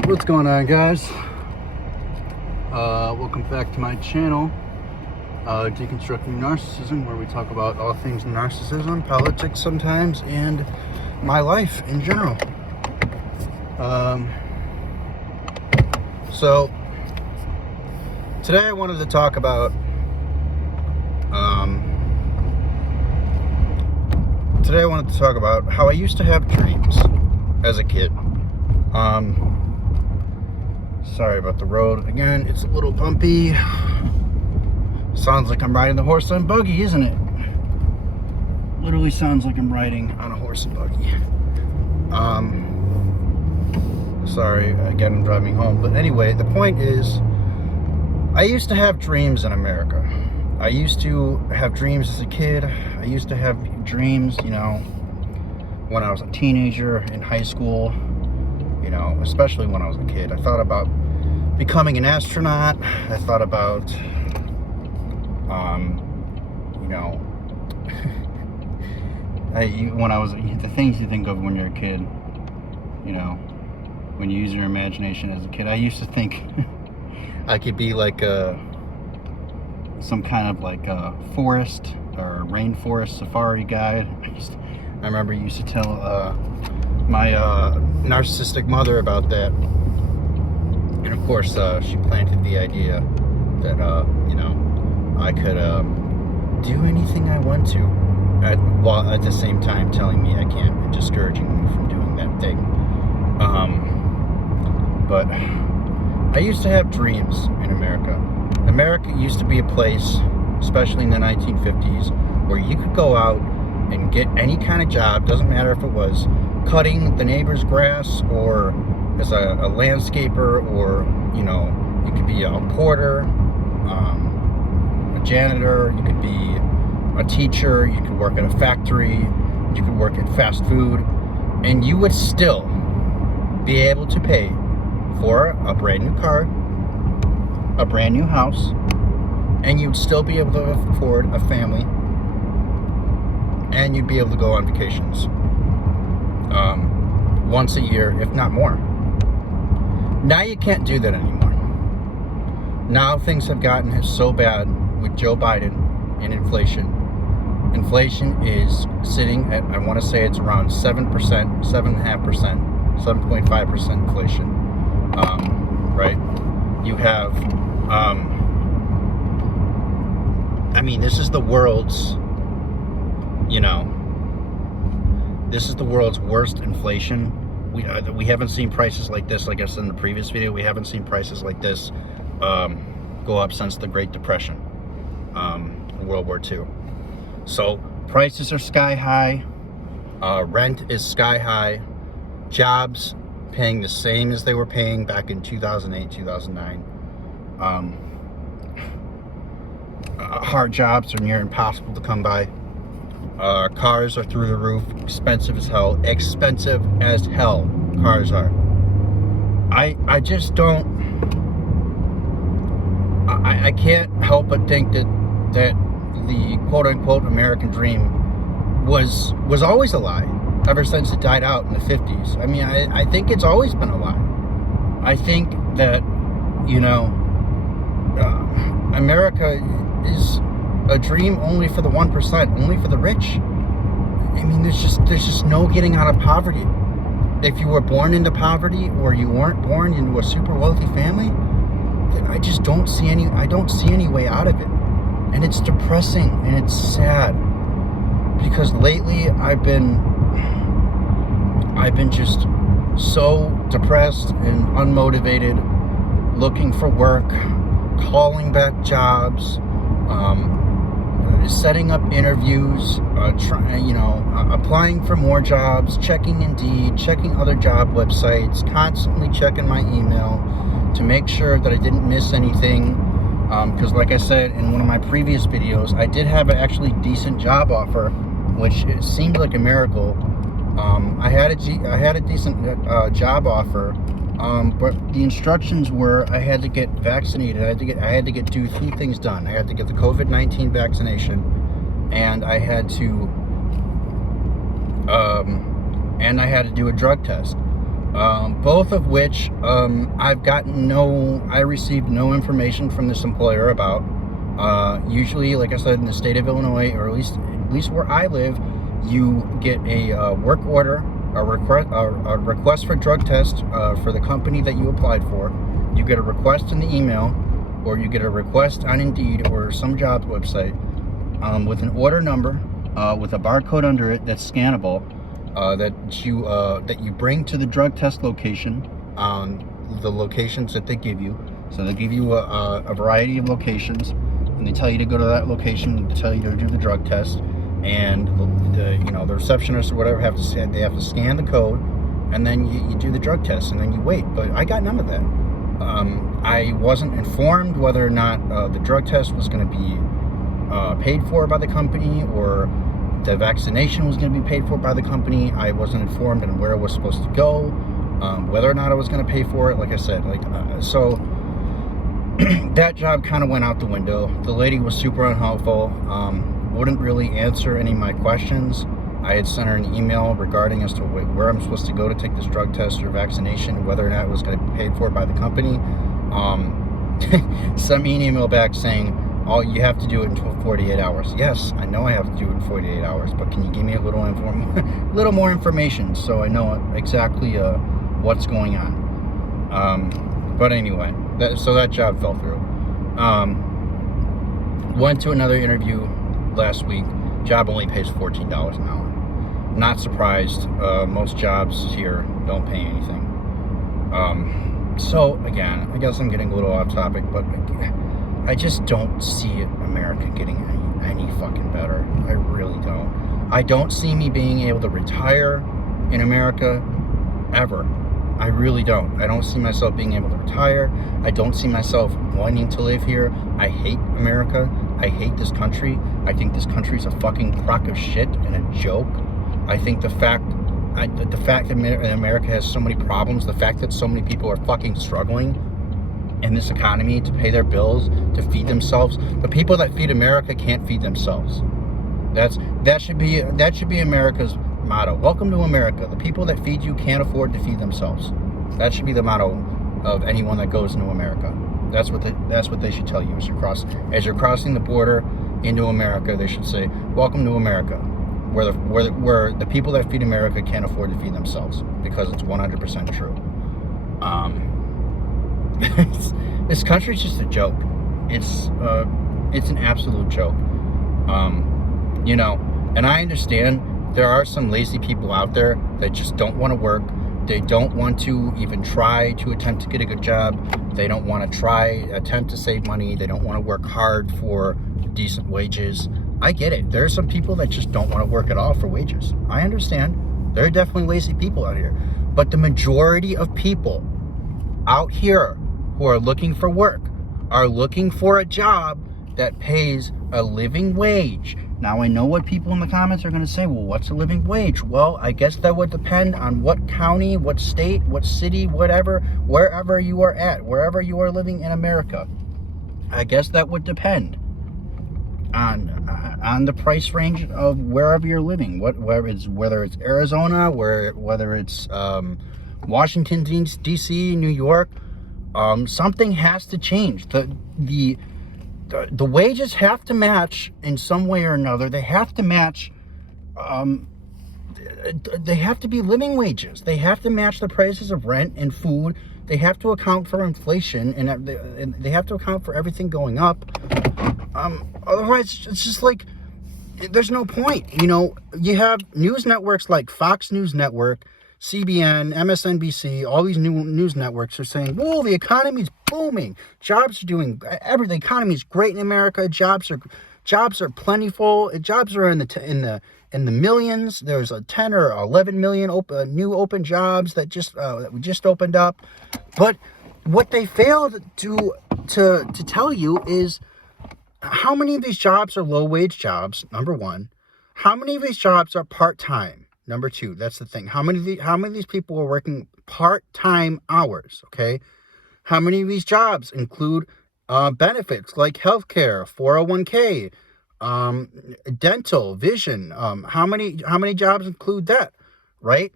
What's going on, guys? Welcome back to my channel, Deconstructing Narcissism, where we talk about all things narcissism, politics sometimes, and my life in general. So today I wanted to talk about how I used to have dreams as a kid. Sorry about the road. Again, it's a little bumpy. Sounds like I'm riding the horse and buggy, isn't it? Literally sounds like I'm riding on a horse and buggy. Sorry, again, I'm driving home. But anyway, the point is, I used to have dreams in America. I used to have dreams as a kid. I used to have dreams, when I was a teenager, in high school, especially when I was a kid. I thought about becoming an astronaut. I thought about, the things you think of when you're a kid, when you use your imagination as a kid. I used to think I could be like some kind of like a forest or rainforest safari guide. I remember I used to tell my narcissistic mother about that, and of course she planted the idea that I could do anything I want to, while at the same time telling me I can't and discouraging me from doing that thing. But I used to have dreams in America. America used to be a place, especially in the 1950s, where you could go out and get any kind of job. Doesn't matter if it was cutting the neighbor's grass, or as a landscaper, or you could be a porter, a janitor, you could be a teacher, you could work at a factory, you could work at fast food, and you would still be able to pay for a brand new car, a brand new house, and you'd still be able to afford a family, and you'd be able to go on vacations once a year, if not more. Now you can't do that anymore. Now things have gotten so bad with Joe Biden and inflation. Inflation is sitting at, I want to say it's around 7%, 7.5%, 7.5% inflation. Right? You have, this is the world's, this is the world's worst inflation. We haven't seen prices like this, like I said in the previous video, we haven't seen prices like this go up since the Great Depression, World War II. So prices are sky high, rent is sky high, jobs paying the same as they were paying back in 2008, 2009. Hard jobs are near impossible to come by. Cars are through the roof, expensive as hell. Cars are. I just don't, I can't help but think that the quote-unquote American dream was always a lie ever since it died out in the 50s. I think it's always been a lie. I think that, America is a dream only for the 1%, only for the rich. There's just no getting out of poverty. If you were born into poverty, or you weren't born into a super wealthy family, then I don't see any way out of it. And it's depressing and it's sad, because lately I've been just so depressed and unmotivated, looking for work, calling back jobs, setting up interviews, applying for more jobs, checking Indeed, checking other job websites, constantly checking my email to make sure that I didn't miss anything. Because like I said in one of my previous videos, I did have an actually decent job offer, which it seemed like a miracle. I had a decent job offer, but the instructions were I had to get vaccinated. I had to get two things done. I had to get the COVID-19 vaccination, and I had to do a drug test. both of which I received no information from this employer about. Usually, like I said, in the state of Illinois, or at least where I live, you get a work order, a request for drug test for the company that you applied for. You get a request in the email, or you get a request on Indeed or some job website with an order number, with a barcode under it that's scannable, that you bring to the drug test location, the locations that they give you. So they give you a variety of locations, and they tell you to go to that location, to tell you to do the drug test, and the receptionist or whatever they have to scan the code, and then you do the drug test, and then you wait. But I got none of that. I wasn't informed whether or not the drug test was going to be paid for by the company, or the vaccination was going to be paid for by the company. I wasn't informed on where I was supposed to go, whether or not I was going to pay for it. Like I said, so that job kind of went out the window. The lady was super unhelpful, wouldn't really answer any of my questions. I had sent her an email regarding as to where I'm supposed to go to take this drug test or vaccination, whether or not it was going to be paid for by the company. Sent me an email back saying, "Oh, you have to do it in 48 hours." Yes, I know I have to do it in 48 hours, but can you give me a little more information so I know exactly what's going on? But anyway, so that job fell through. Went to another interview last week. Job only pays $14 an hour. Not surprised. Most jobs here don't pay anything. So again, I guess I'm getting a little off topic, but I just don't see America getting any fucking better. I really don't. I don't see me being able to retire in America ever. I really don't. I don't see myself being able to retire. I don't see myself wanting to live here. I hate America. I hate this country. I think this country's a fucking crock of shit and a joke. I think the fact that America has so many problems, the fact that so many people are fucking struggling in this economy to pay their bills, to feed themselves. The people that feed America can't feed themselves. That should be America's motto. Welcome to America. The people that feed you can't afford to feed themselves. That should be the motto of anyone that goes into America. That's what they should tell you as you're crossing the border into America. They should say, "Welcome to America," where the people that feed America can't afford to feed themselves, because it's 100% true. This country's just a joke. It's an absolute joke. And I understand there are some lazy people out there that just don't want to work. They don't want to even try to attempt to get a good job. They don't want to attempt to save money. They don't want to work hard for decent wages. I get it. There are some people that just don't want to work at all for wages. I understand. There are definitely lazy people out here. But the majority of people out here who are looking for work are looking for a job that pays a living wage. Now, I know what people in the comments are going to say, well, what's a living wage? Well, I guess that would depend on what county, what state, what city, whatever, wherever you are at, wherever you are living in America. I guess that would depend on the price range of wherever you're living, whether it's Arizona, whether it's Washington, D.C., New York. Something has to change. The wages have to match in some way or another. They have to match. They have to be living wages. They have to match the prices of rent and food. They have to account for inflation, and they have to account for everything going up. Otherwise, it's just like there's no point. You have news networks like Fox News Network, CBN, MSNBC, all these new news networks are saying, "Whoa, the economy's booming. Jobs are the economy's great in America. Jobs are plentiful. Jobs are in the millions. There's 10 or 11 million new open jobs that we just opened up." But what they failed to tell you is how many of these jobs are low-wage jobs, number one. How many of these jobs are part-time? Number two, that's the thing. How many of these people are working part-time hours, okay? How many of these jobs include benefits like healthcare, 401k, dental, vision? How many jobs include that, right?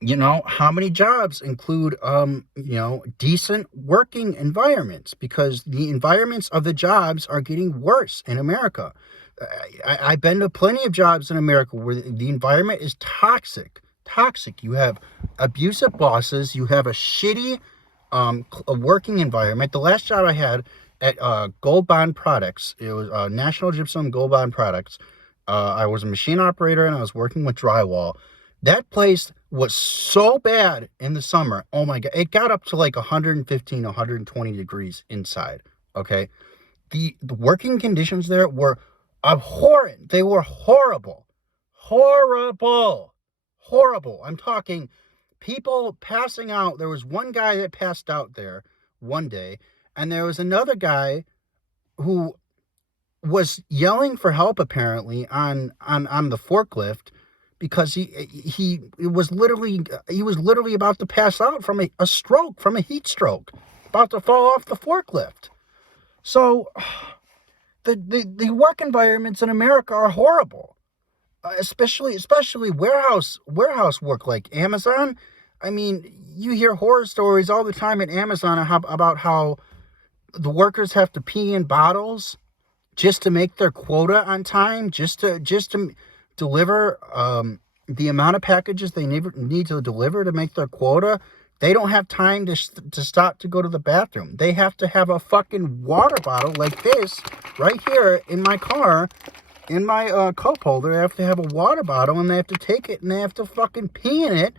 You know, how many jobs include, decent working environments? Because the environments of the jobs are getting worse in America. I've been to plenty of jobs in America where the environment is toxic. Toxic. You have abusive bosses. You have a shitty a working environment. The last job I had at Gold Bond Products, it was National Gypsum Gold Bond Products. I was a machine operator and I was working with drywall. That place was so bad in the summer. Oh my God. It got up to like 115, 120 degrees inside. Okay. The working conditions there were abhorrent. They were horrible. Horrible. Horrible. I'm talking people passing out. There was one guy that passed out there one day, and there was another guy who was yelling for help apparently on the forklift because he was literally about to pass out from a stroke, from a heat stroke, about to fall off the forklift. So the work environments in America are horrible, especially warehouse work like Amazon. I mean, you hear horror stories all the time at Amazon about how the workers have to pee in bottles just to make their quota on time, just to deliver the amount of packages they need to deliver to make their quota. They don't have time to stop to go to the bathroom. They have to have a fucking water bottle like this right here in my car, in my cup holder. They have to have a water bottle, and they have to take it, and they have to fucking pee in it,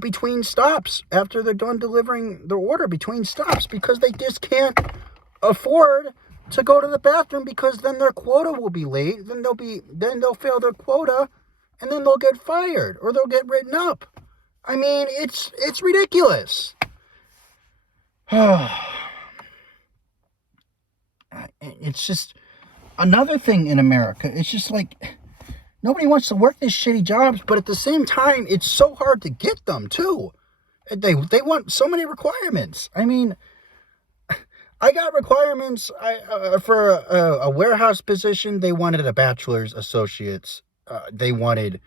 between stops after they're done delivering their order, between stops, because they just can't afford to go to the bathroom, because then their quota will be late. Then they'll fail their quota, and then they'll get fired or they'll get written up. I mean, it's ridiculous. It's just another thing in America. It's just like nobody wants to work these shitty jobs, but at the same time, it's so hard to get them too. They want so many requirements. I mean, I got requirements for a warehouse position. They wanted a bachelor's, associates. They wanted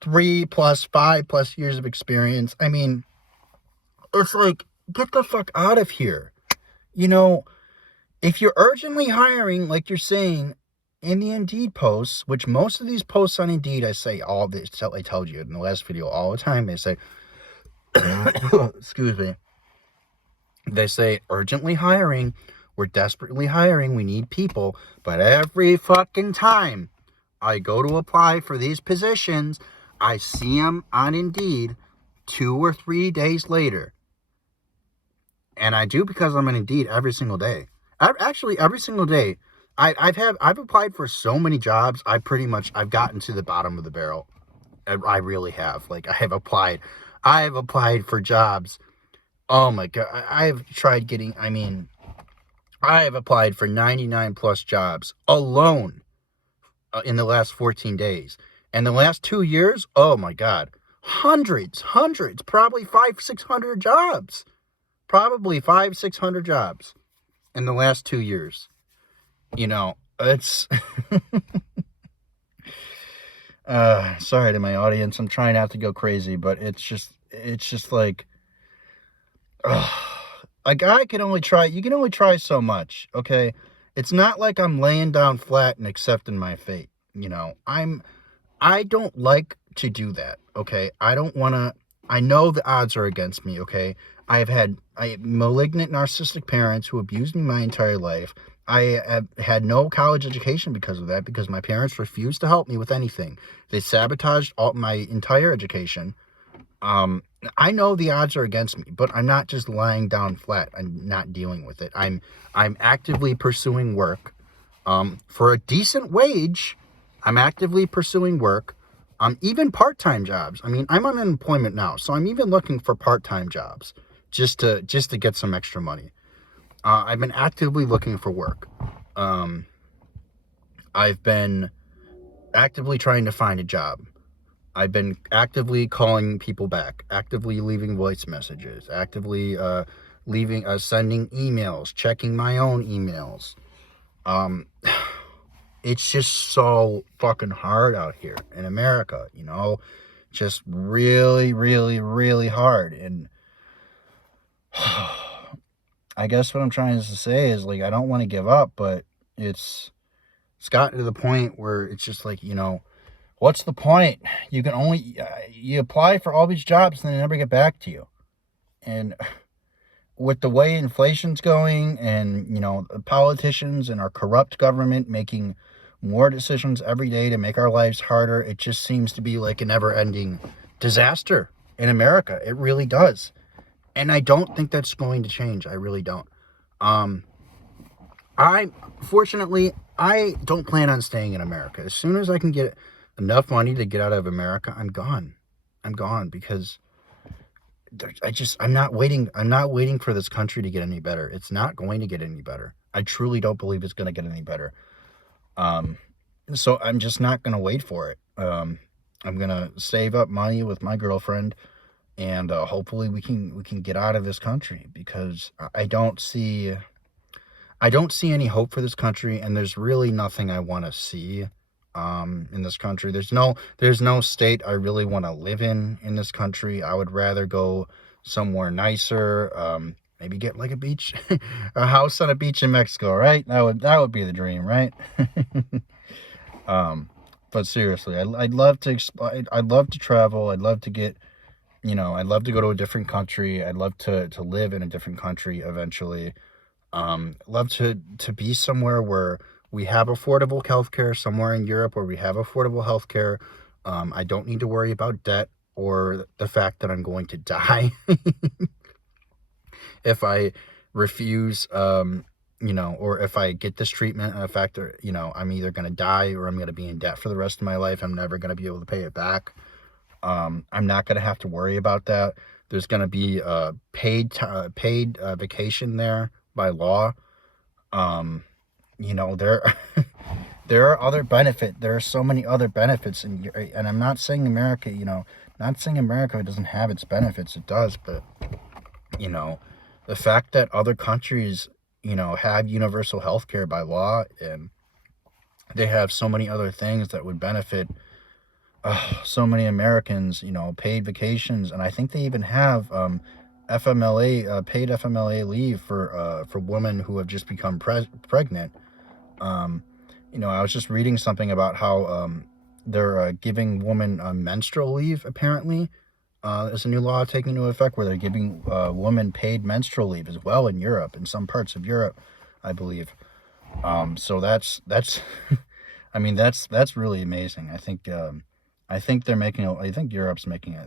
3+, 5+ years of experience. I mean, it's like, get the fuck out of here. If you're urgently hiring, like you're saying in the Indeed posts, which most of these posts on Indeed, I say all this, I told you in the last video all the time, they say, excuse me, they say urgently hiring, we're desperately hiring, we need people. But every fucking time I go to apply for these positions, I see them on Indeed 2 or 3 days later. And I do, because I'm on Indeed every single day. Actually, every single day. I've applied for so many jobs. I've gotten to the bottom of the barrel. I really have. Like, I have applied for jobs. Oh my God. I have applied for 99+ jobs alone in the last 14 days. And the last 2 years, oh my God, hundreds, probably 500-600 jobs. Probably 500-600 jobs in the last 2 years. It's sorry to my audience. I'm trying not to go crazy, but it's just like, a guy can only try. You can only try so much. Okay. It's not like I'm laying down flat and accepting my fate. I don't like to do that. Okay. I don't want to. I know the odds are against me. Okay. I have malignant narcissistic parents who abused me my entire life. I have had no college education because of that, because my parents refused to help me with anything. They sabotaged my entire education. I know the odds are against me, but I'm not just lying down flat. I'm not dealing with it. I'm actively pursuing work, for a decent wage. I'm actively pursuing work, even part-time jobs. I mean, I'm on unemployment now, so I'm even looking for part-time jobs just to get some extra money. I've been actively looking for work. I've been actively trying to find a job. I've been actively calling people back, actively leaving voice messages, actively sending emails, checking my own emails. It's just so fucking hard out here in America, just really, really, really hard. And I guess what I'm trying to say is, like, I don't want to give up, but it's gotten to the point where it's just like, what's the point? You can only, you apply for all these jobs and they never get back to you. And with the way inflation's going and, politicians and our corrupt government making more decisions every day to make our lives harder, it just seems to be like a never-ending disaster in America. It really does. And I don't think that's going to change. I really don't. Fortunately, I don't plan on staying in America. As soon as I can get enough money to get out of America, I'm gone. I'm gone because I'm not waiting for this country to get any better. It's not going to get any better. I truly don't believe it's going to get any better. So I'm just not going to wait for it. I'm going to save up money with my girlfriend, and hopefully we can get out of this country, because I don't see any hope for this country, and there's really nothing I want to see in this country. There's no state I really want to live in this country. I would rather go somewhere nicer, maybe get like a house on a beach in Mexico, right? That would be the dream, right? But seriously, I'd love to travel. I'd love to get, I'd love to go to a different country. I'd love to live in a different country eventually. Love to be somewhere where we have affordable healthcare, somewhere in Europe where we have affordable healthcare. I don't need to worry about debt or the fact that I'm going to die if I refuse, or if I get this treatment, and the fact that, I'm either going to die or I'm going to be in debt for the rest of my life. I'm never going to be able to pay it back. I'm not going to have to worry about that. There's going to be a paid vacation there by law. There there are other benefits. There are so many other benefits, and I'm not saying America, doesn't have its benefits. It does, but the fact that other countries, have universal health care by law, and they have so many other things that would benefit so many Americans, paid vacations, and I think they even have FMLA, paid FMLA leave for women who have just become pregnant. I was just reading something about how they're giving women menstrual leave, apparently. There's a new law taking into effect where they're giving women paid menstrual leave as well in Europe, in some parts of Europe, I believe. So that's that's really amazing. I think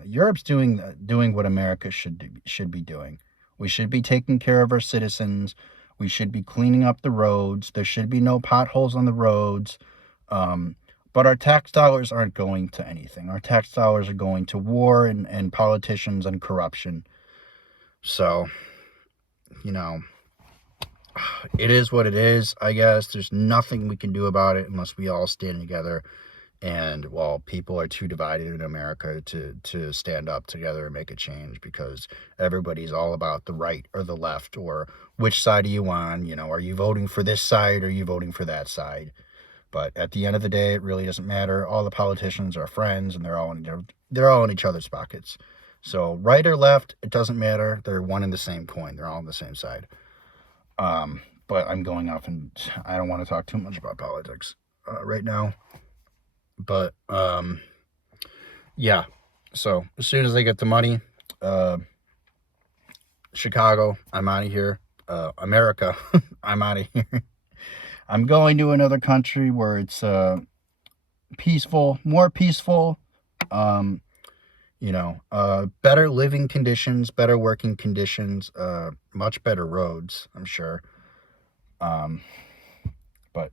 Europe's doing what America should be doing. We should be taking care of our citizens. We should be cleaning up the roads. There should be no potholes on the roads. But our tax dollars aren't going to anything. Our tax dollars are going to war and politicians and corruption. So, it is what it is, I guess. There's nothing we can do about it unless we all stand together. And people are too divided in America to stand up together and make a change, because everybody's all about the right or the left, or which side are you on? Are you voting for this side or are you voting for that side? But at the end of the day, it really doesn't matter. All the politicians are friends, and they're all in each other's pockets. So right or left, it doesn't matter. They're one and the same coin. They're all on the same side. But I'm going off, and I don't want to talk too much about politics right now. But yeah, so as soon as I get the money, Chicago, I'm out of here. America, I'm out of here. I'm going to another country where it's peaceful, more peaceful, better living conditions, better working conditions, much better roads, I'm sure. But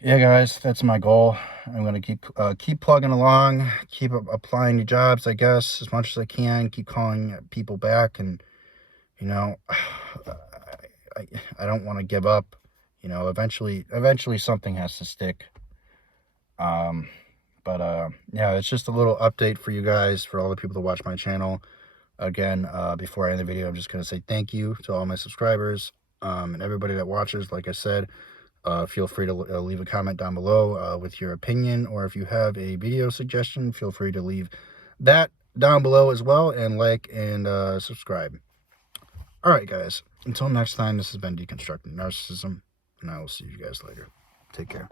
yeah, guys, that's my goal. I'm going to keep plugging along, keep applying to jobs, I guess, as much as I can, keep calling people back, and, I don't want to give up. Eventually something has to stick. But yeah, it's just a little update for you guys, for all the people that watch my channel. Again, before I end the video, I'm just going to say thank you to all my subscribers, and everybody that watches. Like I said, Feel free to leave a comment down below with your opinion, or if you have a video suggestion, feel free to leave that down below as well, and like and subscribe. All right, guys. Until next time, this has been Deconstructing Narcissism, and I will see you guys later. Take care.